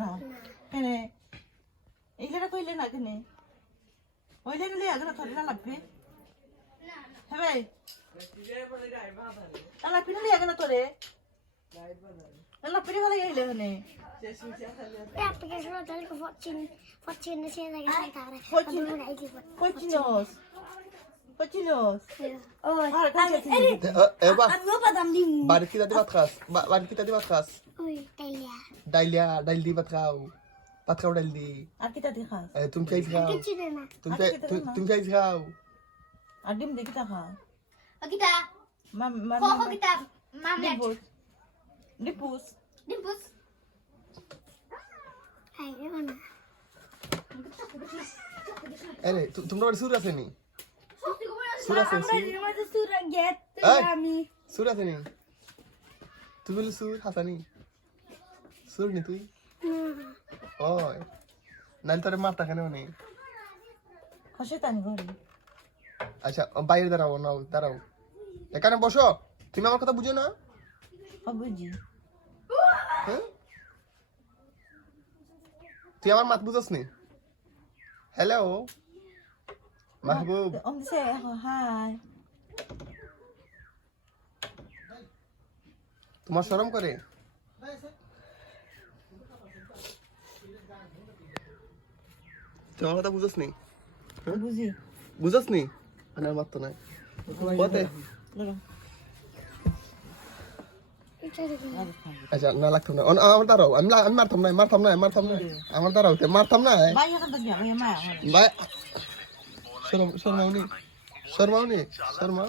না কেন এইখানে কইলে না কেন ওইলে নিলে আগে না ধরে না লাগবে হ্যাঁ ভাই তাহলে পিনে আগে না তোরে তাহলে পিনে ভালো গেলে ওখানে Cochinos. Cochinos. Oh, Eba, ano ba dam lim? balik kita di matras. Balik kita di matras. Uy, Talia. Dail di batraw. Batraw dail di. Kita di khas. Tum chay israw. Kitchen na. Tum chay israw. Adim di kita ha. Kita. Koko kita. Mamlet. Dipus. Dimpus. Ay, ano? Ere, তোমরা বাড়ি সুর আছে নি? সুর আছে সুর। আমাদের সুরা গেট আমি। সুর আছে নি? তুই বলি সুর হাসানি। সুর নি তুই? ওই। নাল তোরে মারতা কেন নি? খসে তানি ঘরে। আচ্ছা বাইরে দাঁড়াও নাও দাঁড়াও। এখানে বসো। তুমি আমার কথা বুঝো না? বুঝি। হ্যাঁ? তুই আমার মাত বুঝছ নি? হ্যালো মাহবুব সে হাই তোমার শরম করে তোমার কথা বুঝছ নি বুঝি বুঝছ নি আমার মাত তো নাই বতে আচ্ছা না লাগতো না আমার দাঁড়াও আমি মারতাম না আমার দাঁড়াও মারতাম না ভাই এখন তো যাবে মা ভাই শর্মাওনি শর্মাও